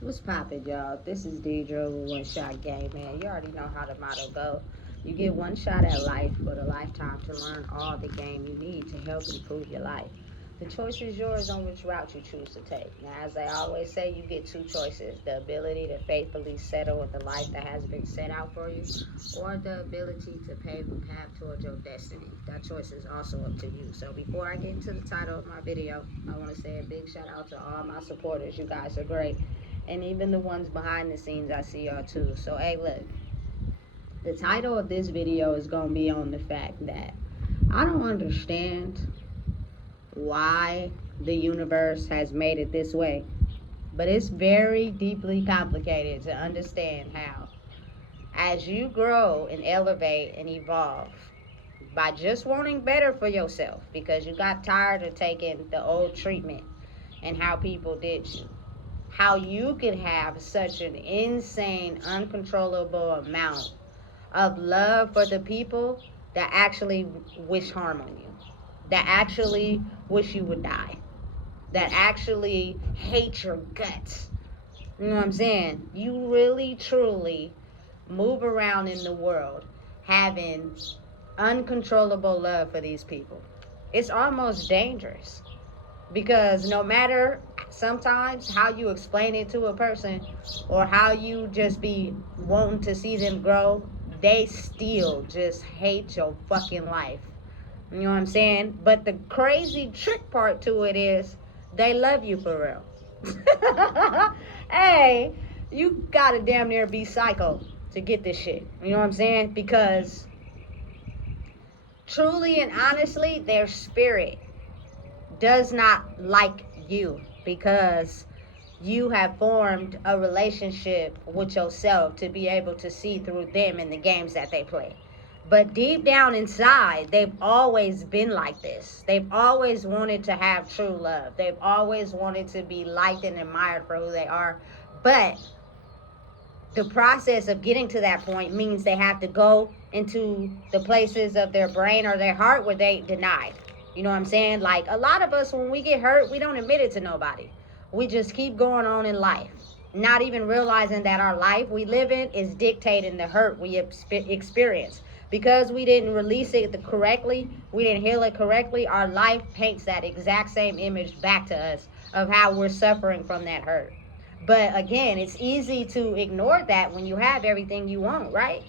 What's poppin', y'all? This is Deidre with One Shot Game, man. You already know how the motto go. You get one shot at life for the lifetime to learn all the game you need to help improve your life. The choice is yours on which route you choose to take. Now, as I always say, you get two choices: the ability to faithfully settle with the life that has been set out for you, or the ability to pave a path towards your destiny. That choice is also up to you. So, before I get into the title of my video, I want to say a big shout out to all my supporters. You guys are great. And even the ones behind the scenes, I see y'all too. So, hey, look, the title of this video is going to be on the fact that I don't understand why the universe has made it this way. But it's very deeply complicated to understand how, as you grow and elevate and evolve, by just wanting better for yourself because you got tired of taking the old treatment and how people did you, how you could have such an insane, uncontrollable amount of love for the people that actually wish harm on you, that actually wish you would die, that actually hate your guts. You know what I'm saying? You really, truly move around in the world having uncontrollable love for these people. It's almost dangerous because no matter sometimes how you explain it to a person or how you just be wanting to see them grow, they still just hate your fucking life. You know what I'm saying? But the crazy trick part to it is they love you for real. Hey, you gotta damn near be psycho to get this shit. You know what I'm saying? Because truly and honestly, their spirit does not like you because you have formed a relationship with yourself to be able to see through them in the games that they play. But deep down inside, they've always been like this. They've always wanted to have true love. They've always wanted to be liked and admired for who they are. But the process of getting to that point means they have to go into the places of their brain or their heart where they denied. You know what I'm saying? Like a lot of us, when we get hurt, we don't admit it to nobody. We just keep going on in life, not even realizing that our life we live in is dictating the hurt we experience. Because we didn't release it correctly, we didn't heal it correctly, our life paints that exact same image back to us of how we're suffering from that hurt. But again, it's easy to ignore that when you have everything you want, right?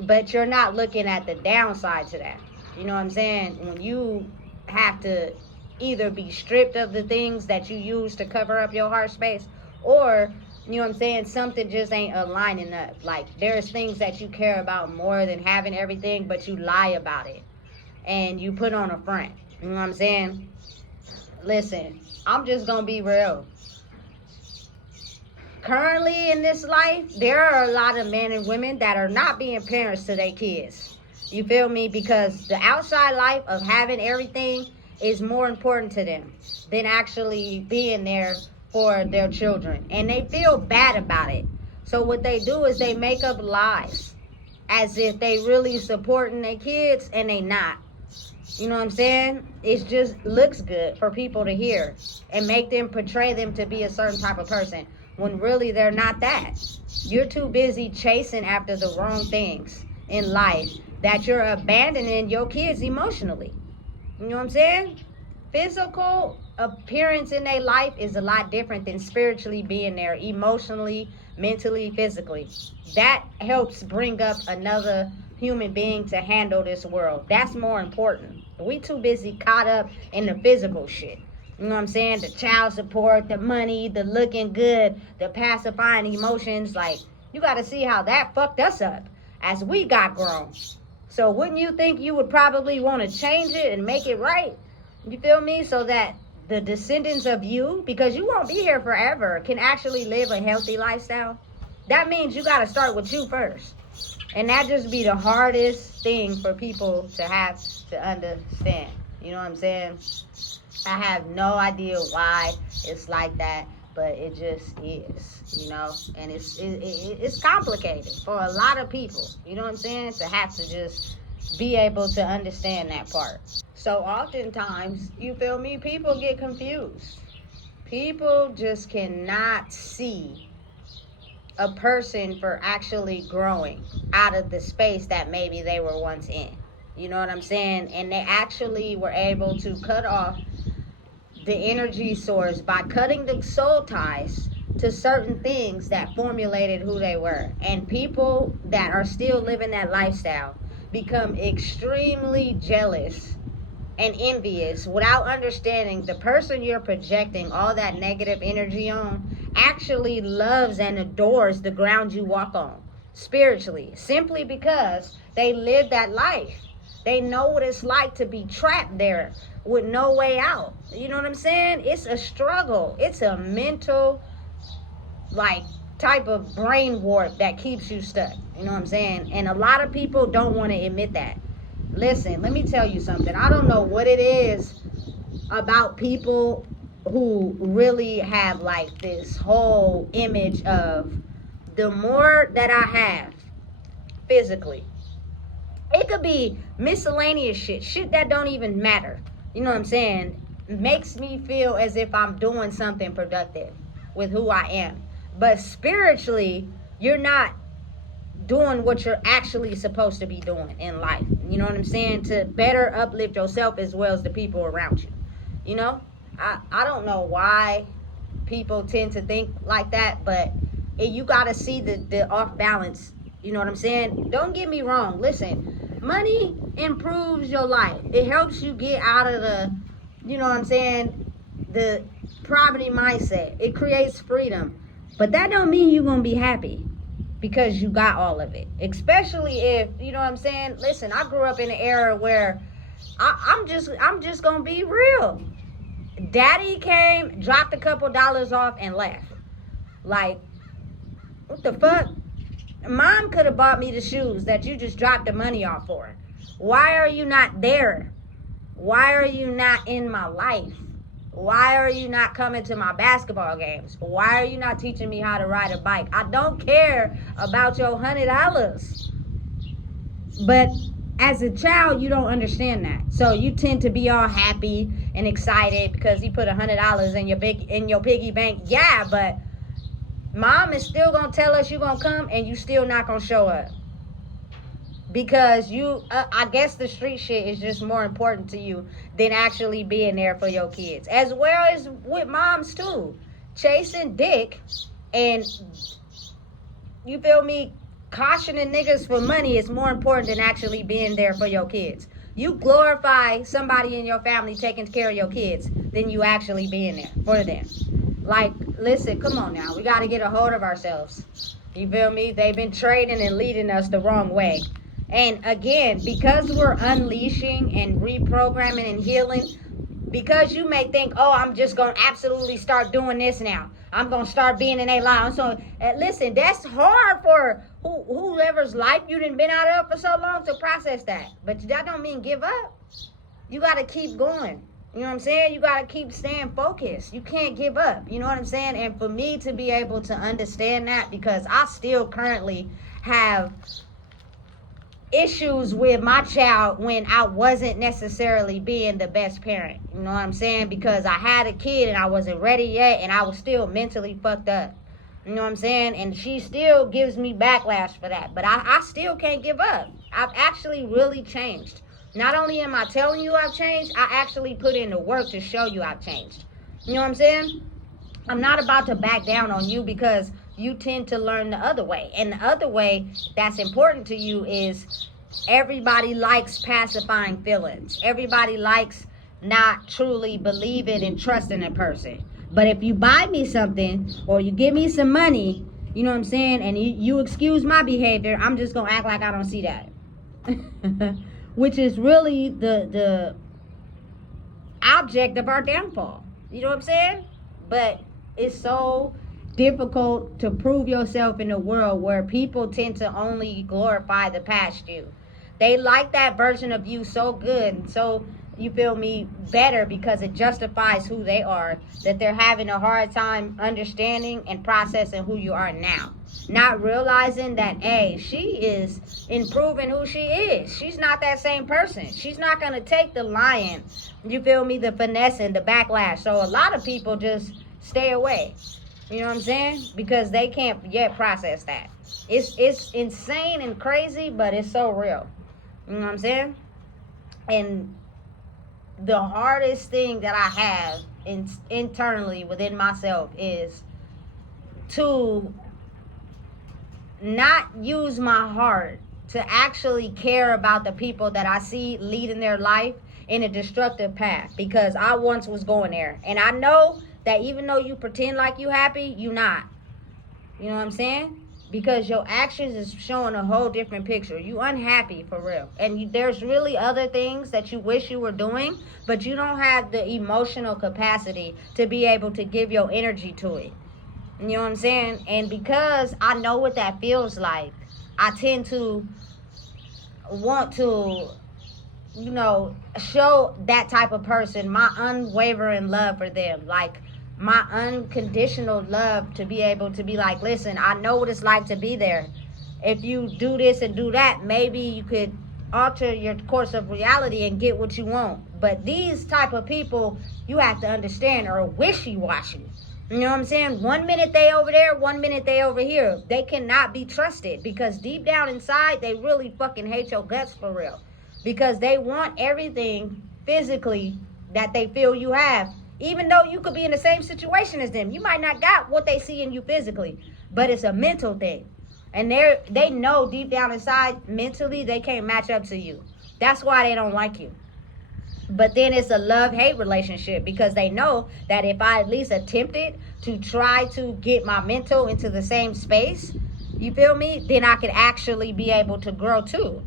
But you're not looking at the downside to that. You know what I'm saying? When you have to either be stripped of the things that you use to cover up your heart space, or, you know what I'm saying, something just ain't aligning up. Like, there's things that you care about more than having everything, but you lie about it. And you put on a front. You know what I'm saying? Listen, I'm just going to be real. Currently in this life, there are a lot of men and women that are not being parents to their kids. You feel me? Because the outside life of having everything is more important to them than actually being there for their children. And they feel bad about it. So what they do is they make up lies as if they really supporting their kids, and they not. You know what I'm saying? It just looks good for people to hear and make them portray them to be a certain type of person when really they're not that. You're too busy chasing after the wrong things in life that you're abandoning your kids emotionally. You know what I'm saying? Physical appearance in their life is a lot different than spiritually being there, emotionally, mentally, physically. That helps bring up another human being to handle this world. That's more important. We too busy caught up in the physical shit. You know what I'm saying? The child support, the money, the looking good, the pacifying emotions. Like, you got to see how that fucked us up as we got grown. So wouldn't you think you would probably want to change it and make it right? You feel me? So that the descendants of you, because you won't be here forever, can actually live a healthy lifestyle. That means you got to start with you first. And that just be the hardest thing for people to have to understand. You know what I'm saying? I have no idea why it's like that, but it just is, you know, and it's complicated for a lot of people, you know what I'm saying, to have to just be able to understand that part. So oftentimes, you feel me, people get confused. People just cannot see a person for actually growing out of the space that maybe they were once in. You know what I'm saying? And they actually were able to cut off the energy source by cutting the soul ties to certain things that formulated who they were. And people that are still living that lifestyle become extremely jealous and envious without understanding the person you're projecting all that negative energy on actually loves and adores the ground you walk on spiritually, simply because they live that life. They know what it's like to be trapped there with no way out. You know what I'm saying? It's a struggle. It's a mental, like, type of brain warp that keeps you stuck. You know what I'm saying? And a lot of people don't want to admit that. Listen, let me tell you something. I don't know what it is about people who really have like this whole image of the more that I have physically. It could be miscellaneous shit that don't even matter. You know what I'm saying? Makes me feel as if I'm doing something productive with who I am. But spiritually, you're not doing what you're actually supposed to be doing in life. You know what I'm saying? To better uplift yourself as well as the people around you. You know? I don't know why people tend to think like that, but you got to see the off balance. You know what I'm saying? Don't get me wrong. Listen, money improves your life. It helps you get out of the, you know what I'm saying, the poverty mindset. It creates freedom. But that don't mean you're going to be happy because you got all of it. Especially if, you know what I'm saying? Listen, I grew up in an era where I'm just going to be real. Daddy came, dropped a couple dollars off, and left. Like, what the fuck? Mom could have bought me the shoes that you just dropped the money off for. Why are you not there? Why are you not in my life? Why are you not coming to my basketball games? Why are you not teaching me how to ride a bike? I don't care about your $100. But as a child, you don't understand that. So you tend to be all happy and excited because he put $100 in your piggy bank. Yeah, but mom is still going to tell us you're going to come and you still not going to show up. Because you, I guess the street shit is just more important to you than actually being there for your kids. As well as with moms too. Chasing dick and, you feel me, cautioning niggas for money is more important than actually being there for your kids. You glorify somebody in your family taking care of your kids than you actually being there for them. Like, listen, come on now. We got to get a hold of ourselves. You feel me? They've been trading and leading us the wrong way. And again, because we're unleashing and reprogramming and healing, because you may think, oh, I'm just going to absolutely start doing this now. I'm going to start being in a line. So, listen, that's hard for whoever's life you done been out of for so long to process that. But that don't mean give up. You got to keep going. You know what I'm saying? You got to keep staying focused. You can't give up. You know what I'm saying? And for me to be able to understand that, because I still currently have issues with my child when I wasn't necessarily being the best parent. You know what I'm saying? Because I had a kid and I wasn't ready yet and I was still mentally fucked up. You know what I'm saying? And she still gives me backlash for that. But I still can't give up. I've actually really changed. Not only am I telling you I've changed, I actually put in the work to show you I've changed. You know what I'm saying? I'm not about to back down on you because you tend to learn the other way. And the other way that's important to you is everybody likes pacifying feelings. Everybody likes not truly believing and trusting a person. But if you buy me something or you give me some money, you know what I'm saying, and you excuse my behavior, I'm just going to act like I don't see that. Which is really the object of our downfall. You know what I'm saying? But it's so difficult to prove yourself in a world where people tend to only glorify the past you. They like that version of you so good and so, you feel me, better because it justifies who they are, that they're having a hard time understanding and processing who you are now. Not realizing that, hey, she is improving who she is. She's not that same person. She's not going to take the lying, you feel me, the finesse and the backlash. So a lot of people just stay away. You know what I'm saying? Because they can't yet process that. It's insane and crazy, but it's so real. You know what I'm saying? And the hardest thing that I have internally within myself is to not use my heart to actually care about the people that I see leading their life in a destructive path, because I once was going there. And I know that even though you pretend like you happy, you not. You know what I'm saying? Because your actions is showing a whole different picture. You unhappy for real. And there's really other things that you wish you were doing, but you don't have the emotional capacity to be able to give your energy to it. You know what I'm saying? And because I know what that feels like, I tend to want to, show that type of person my unwavering love for them. Like, my unconditional love, to be able to be like, listen, I know what it's like to be there. If you do this and do that, maybe you could alter your course of reality and get what you want. But these type of people, you have to understand, are wishy-washy. You know what I'm saying? 1 minute they over there, 1 minute they over here. They cannot be trusted, because deep down inside, they really fucking hate your guts for real. Because they want everything physically that they feel you have. Even though you could be in the same situation as them. You might not got what they see in you physically, but it's a mental thing. And they know deep down inside, mentally, they can't match up to you. That's why they don't like you. But then it's a love-hate relationship, because they know that if I at least attempted to try to get my mental into the same space, you feel me, then I could actually be able to grow too.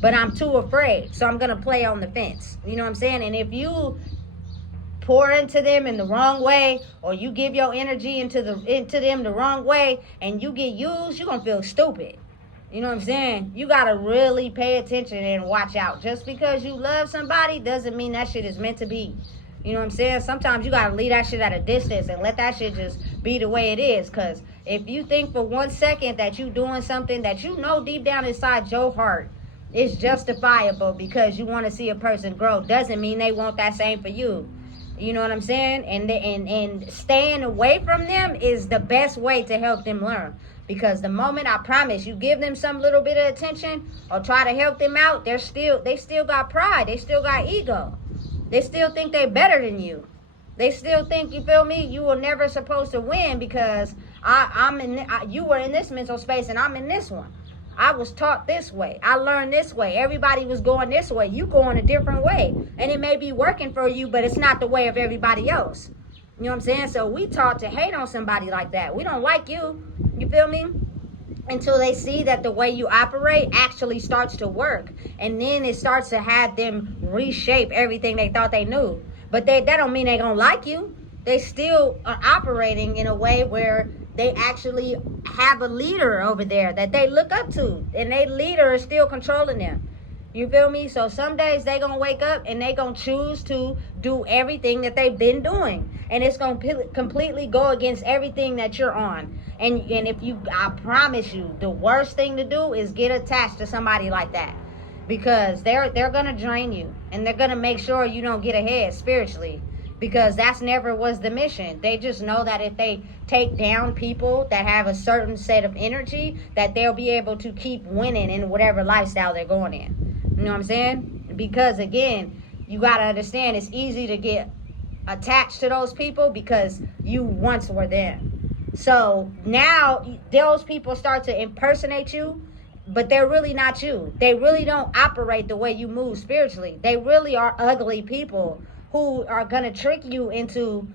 But I'm too afraid, so I'm going to play on the fence. You know what I'm saying? And if you pour into them in the wrong way, or you give your energy into them the wrong way, and you get used, you're going to feel stupid. You know what I'm saying? You got to really pay attention and watch out. Just because you love somebody doesn't mean that shit is meant to be. You know what I'm saying? Sometimes you got to leave that shit at a distance and let that shit just be the way it is. Because if you think for 1 second that you doing something that you know deep down inside your heart is justifiable because you want to see a person grow, doesn't mean they want that same for you. You know what I'm saying? And staying away from them is the best way to help them learn. Because the moment, I promise, you give them some little bit of attention or try to help them out, they still got pride. They still got ego. They still think they better than you. They still think, you feel me, you were never supposed to win because you were in this mental space and I'm in this one. I was taught this way. I learned this way. Everybody was going this way. You going a different way. And it may be working for you, but it's not the way of everybody else. You know what I'm saying? So we taught to hate on somebody like that. We don't like you. You feel me? Until they see that the way you operate actually starts to work. And then it starts to have them reshape everything they thought they knew. But that don't mean they gonna like you. They still are operating in a way where they actually have a leader over there that they look up to. And their leader is still controlling them. You feel me? So some days they gonna wake up and they gonna choose to do everything that they've been doing. And it's gonna completely go against everything that you're on. And I promise you, the worst thing to do is get attached to somebody like that. Because they're gonna drain you. And they're gonna make sure you don't get ahead spiritually. Because that's never was the mission. They just know that if they take down people that have a certain set of energy, that they'll be able to keep winning in whatever lifestyle they're going in. You know what I'm saying? Because again, you got to understand, it's easy to get attached to those people because you once were them. So now those people start to impersonate you, but they're really not you. They really don't operate the way you move spiritually. They really are ugly people who are going to trick you into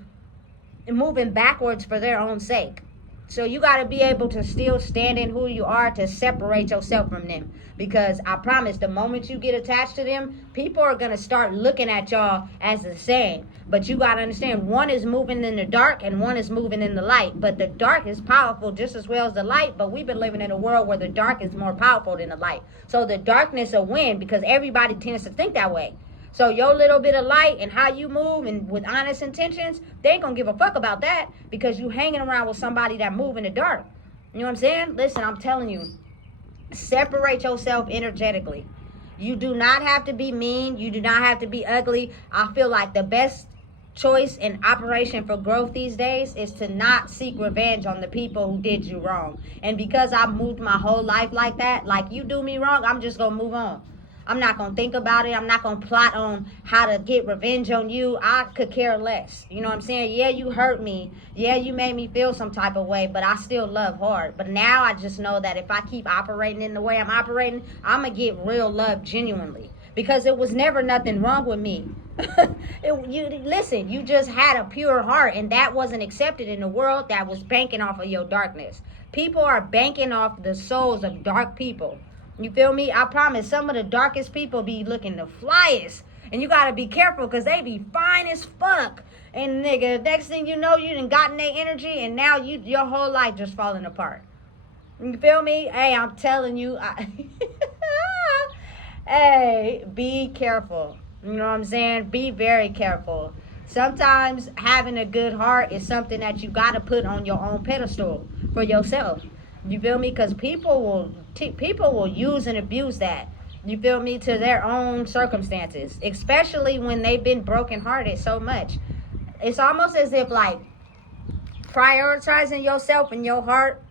moving backwards for their own sake. So you got to be able to still stand in who you are to separate yourself from them. Because I promise, the moment you get attached to them, people are going to start looking at y'all as the same. But you got to understand, one is moving in the dark and one is moving in the light. But the dark is powerful just as well as the light. But we've been living in a world where the dark is more powerful than the light. So the darkness will win because everybody tends to think that way. So your little bit of light and how you move and with honest intentions, they ain't gonna give a fuck about that because you hanging around with somebody that move in the dark. You know what I'm saying? Listen, I'm telling you, separate yourself energetically. You do not have to be mean. You do not have to be ugly. I feel like the best choice and operation for growth these days is to not seek revenge on the people who did you wrong. And because I moved my whole life like that, like you do me wrong, I'm just gonna move on. I'm not gonna think about it. I'm not gonna plot on how to get revenge on you. I could care less. You know what I'm saying? Yeah, you hurt me. Yeah, you made me feel some type of way, but I still love hard. But now I just know that if I keep operating in the way I'm operating, I'm gonna get real love genuinely. Because it was never nothing wrong with me. Listen, you just had a pure heart, and that wasn't accepted in the world that was banking off of your darkness. People are banking off the souls of dark people. You feel me? I promise some of the darkest people be looking the flyest. And you gotta be careful because they be fine as fuck. And nigga, next thing you know, you done gotten their energy and now your whole life just falling apart. You feel me? Hey, I'm telling you. Hey, be careful. You know what I'm saying? Be very careful. Sometimes having a good heart is something that you gotta put on your own pedestal for yourself. You feel me? Because people will use and abuse that. You feel me? To their own circumstances, especially when they've been brokenhearted so much. It's almost as if like prioritizing yourself and your heart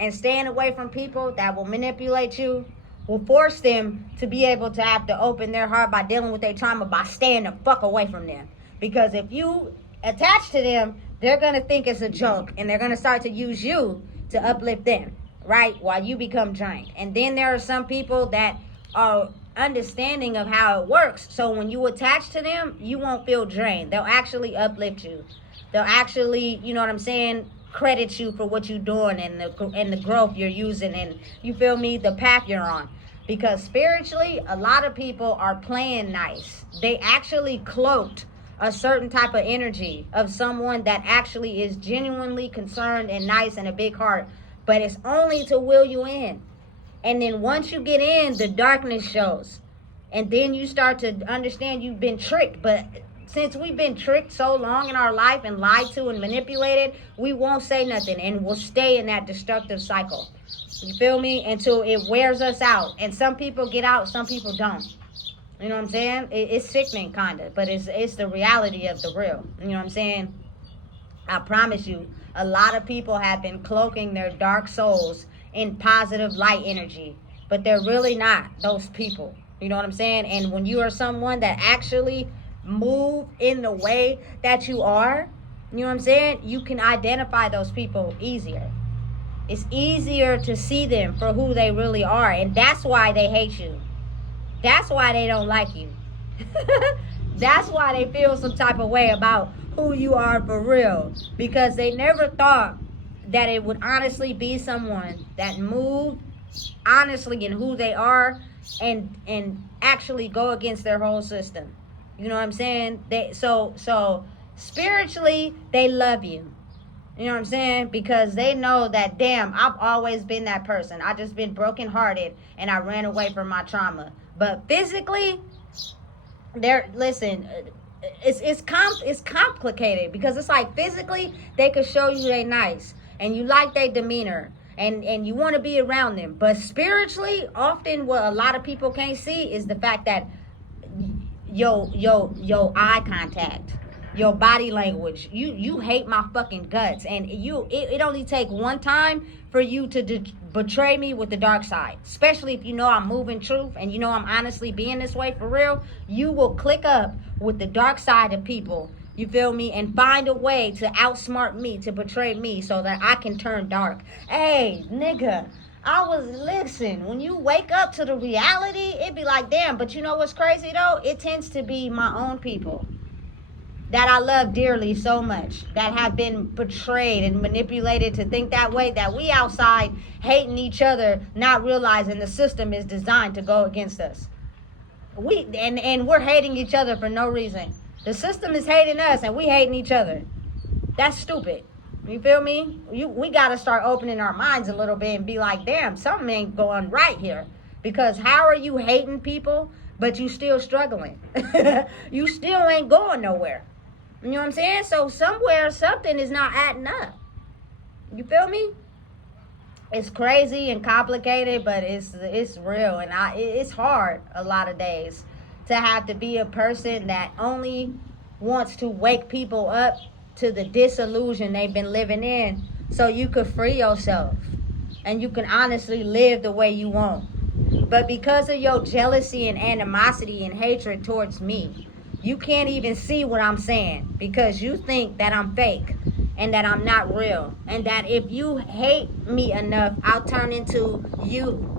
and staying away from people that will manipulate you will force them to be able to have to open their heart by dealing with their trauma by staying the fuck away from them. Because if you attach to them, they're going to think it's a joke and they're going to start to use you to uplift them, right? While you become drained. And then there are some people that are understanding of how it works. So when you attach to them, you won't feel drained. They'll actually uplift you. They'll actually, you know what I'm saying, credit you for what you're doing and the growth you're using and, you feel me, the path you're on. Because spiritually, a lot of people are playing nice. They actually cloaked a certain type of energy of someone that actually is genuinely concerned and nice and a big heart, but it's only to will you in. And then once you get in, the darkness shows. And then you start to understand you've been tricked. But since we've been tricked so long in our life and lied to and manipulated, we won't say nothing and we'll stay in that destructive cycle. You feel me? Until it wears us out. And some people get out, some people don't. You know what I'm saying? It's sickening, kind of, but it's the reality of the real. You know what I'm saying? I promise you, a lot of people have been cloaking their dark souls in positive light energy, but they're really not those people. You know what I'm saying? And when you are someone that actually move in the way that you are, you know what I'm saying? You can identify those people easier. It's easier to see them for who they really are, and that's why they hate you. That's why they don't like you. That's why they feel some type of way about who you are for real. Because they never thought that it would honestly be someone that moved honestly in who they are and actually go against their whole system. You know what I'm saying? So spiritually, they love you. You know what I'm saying? Because they know that, damn, I've always been that person. I just been brokenhearted and I ran away from my trauma. But physically, it's complicated because it's like physically they could show you they nice and you like their demeanor and you want to be around them. But spiritually, often what a lot of people can't see is the fact that your eye contact, your body language, you hate my fucking guts, and it only take one time for you to betray me with the dark side, especially if you know I'm moving truth and you know I'm honestly being this way for real. You will click up with the dark side of people, you feel me, and find a way to outsmart me, to betray me so that I can turn dark. Hey nigga, listen, when you wake up to the reality, it be like, damn. But you know what's crazy though? It tends to be my own people that I love dearly so much, that have been betrayed and manipulated to think that way, that we outside hating each other, not realizing the system is designed to go against us. And we're hating each other for no reason. The system is hating us and we hating each other. That's stupid. You feel me? We got to start opening our minds a little bit and be like, damn, something ain't going right here. Because how are you hating people, but you still struggling? You still ain't going nowhere. You know what I'm saying? So somewhere something is not adding up. You feel me? It's crazy and complicated, but it's real, and it's hard a lot of days to have to be a person that only wants to wake people up to the disillusion they've been living in so you could free yourself and you can honestly live the way you want. But because of your jealousy and animosity and hatred towards me, you can't even see what I'm saying because you think that I'm fake and that I'm not real. And that if you hate me enough, I'll turn into you.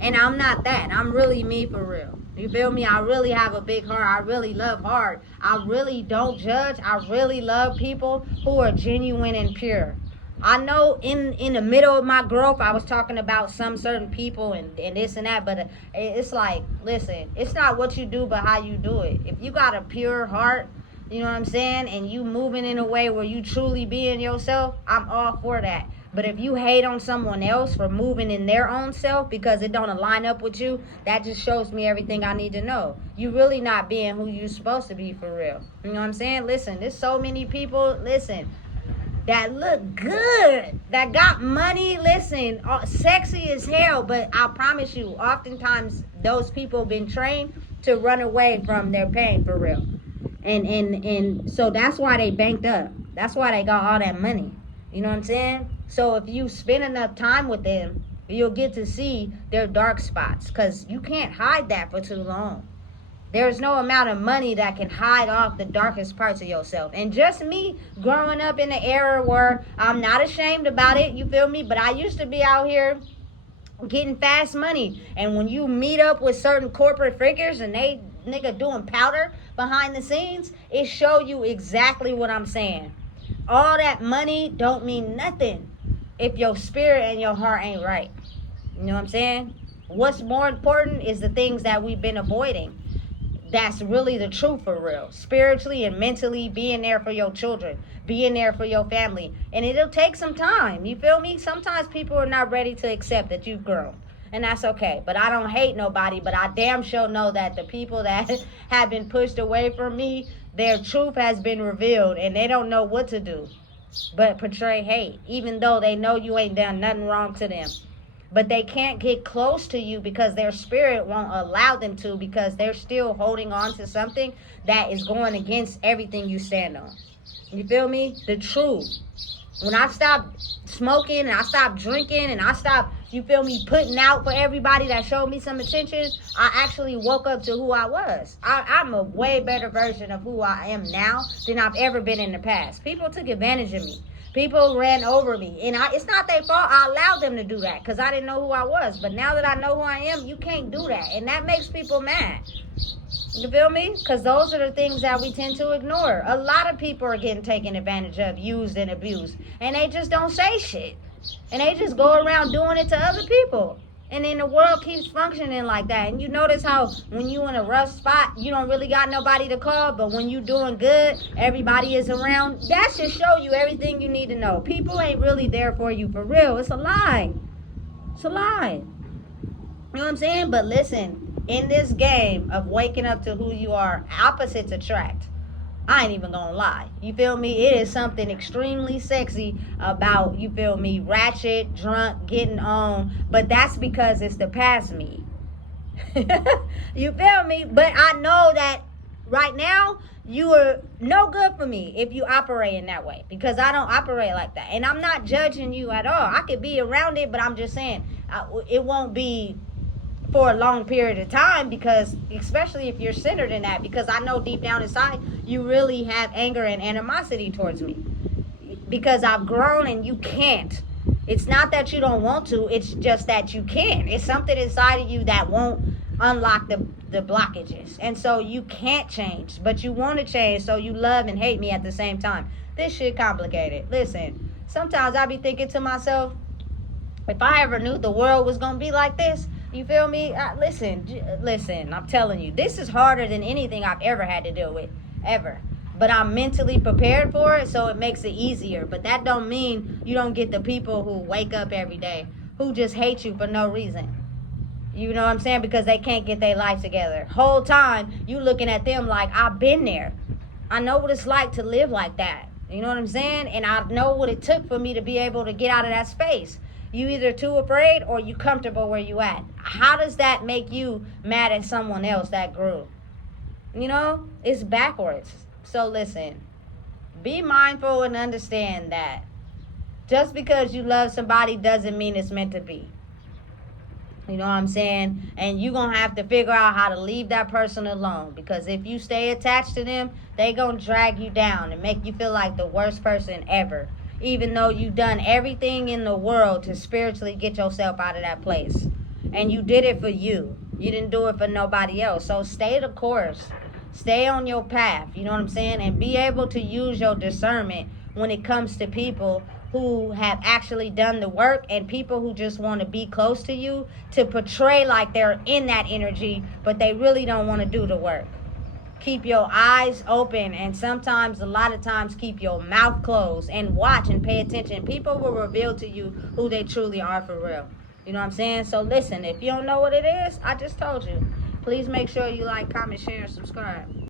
And I'm not that. I'm really me for real. You feel me? I really have a big heart. I really love hard. I really don't judge. I really love people who are genuine and pure. I know in the middle of my growth, I was talking about some certain people and this and that, but it's like, listen, it's not what you do, but how you do it. If you got a pure heart, you know what I'm saying, and you moving in a way where you truly being yourself, I'm all for that. But if you hate on someone else for moving in their own self because it don't align up with you, that just shows me everything I need to know. You really not being who you supposed to be for real. You know what I'm saying? Listen, there's so many people, listen, that look good, that got money, listen, sexy as hell, but I promise you, oftentimes those people been trained to run away from their pain for real. And so that's why they banked up. That's why they got all that money. You know what I'm saying? So if you spend enough time with them, you'll get to see their dark spots because you can't hide that for too long. There's no amount of money that can hide off the darkest parts of yourself. And just me growing up in an era where I'm not ashamed about it, you feel me? But I used to be out here getting fast money. And when you meet up with certain corporate figures and they nigga doing powder behind the scenes, it show you exactly what I'm saying. All that money don't mean nothing if your spirit and your heart ain't right. You know what I'm saying? What's more important is the things that we've been avoiding. That's really the truth for real. Spiritually and mentally being there for your children, being there for your family. And it'll take some time. You feel me? Sometimes people are not ready to accept that you've grown. And that's okay. But I don't hate nobody. But I damn sure know that the people that have been pushed away from me, their truth has been revealed. And they don't know what to do but portray hate. Even though they know you ain't done nothing wrong to them. But they can't get close to you because their spirit won't allow them to, because they're still holding on to something that is going against everything you stand on. You feel me? The truth. When I stopped smoking and I stopped drinking and I stopped, you feel me, putting out for everybody that showed me some attention, I actually woke up to who I was. I'm a way better version of who I am now than I've ever been in the past. People took advantage of me. People ran over me. And it's not their fault. I allowed them to do that because I didn't know who I was. But now that I know who I am, you can't do that. And that makes people mad. You feel me? Because those are the things that we tend to ignore. A lot of people are getting taken advantage of, used and abused. And they just don't say shit. And they just go around doing it to other people. And then the world keeps functioning like that. And you notice how when you in a rough spot, you don't really got nobody to call. But when you doing good, everybody is around. That should show you everything you need to know. People ain't really there for you for real. It's a lie. It's a lie. You know what I'm saying? But listen, in this game of waking up to who you are, opposites attract. I ain't even gonna lie. You feel me? It is something extremely sexy about, you feel me, ratchet, drunk, getting on. But that's because it's the past me. You feel me? But I know that right now, you are no good for me if you operate in that way. Because I don't operate like that. And I'm not judging you at all. I could be around it, but I'm just saying, it won't be for a long period of time, because especially if you're centered in that, because I know deep down inside you really have anger and animosity towards me because I've grown and you can't. It's not that you don't want to, it's just that you can't. It's something inside of you that won't unlock the blockages, and so you can't change, but you want to change, so you love and hate me at the same time. This shit complicated. Listen, sometimes I be thinking to myself, if I ever knew the world was gonna be like this, you feel me? Listen, I'm telling you, this is harder than anything I've ever had to deal with, ever. But I'm mentally prepared for it, so it makes it easier. But that don't mean you don't get the people who wake up every day, who just hate you for no reason. You know what I'm saying? Because they can't get their life together. Whole time, you looking at them like, I've been there. I know what it's like to live like that. You know what I'm saying? And I know what it took for me to be able to get out of that space. You either too afraid or you comfortable where you at. How does that make you mad at someone else that grew? You know, it's backwards. So listen, be mindful and understand that just because you love somebody doesn't mean it's meant to be. You know what I'm saying? And you're going to have to figure out how to leave that person alone. Because if you stay attached to them, they going to drag you down and make you feel like the worst person ever. Even though you've done everything in the world to spiritually get yourself out of that place. And you did it for you. You didn't do it for nobody else. So stay the course. Stay on your path. You know what I'm saying? And be able to use your discernment when it comes to people who have actually done the work and people who just want to be close to you, to portray like they're in that energy, but they really don't want to do the work. Keep your eyes open, and sometimes, a lot of times, keep your mouth closed and watch and pay attention. People will reveal to you who they truly are for real. You know what I'm saying? So listen, if you don't know what it is, I just told you. Please make sure you like, comment, share, and subscribe.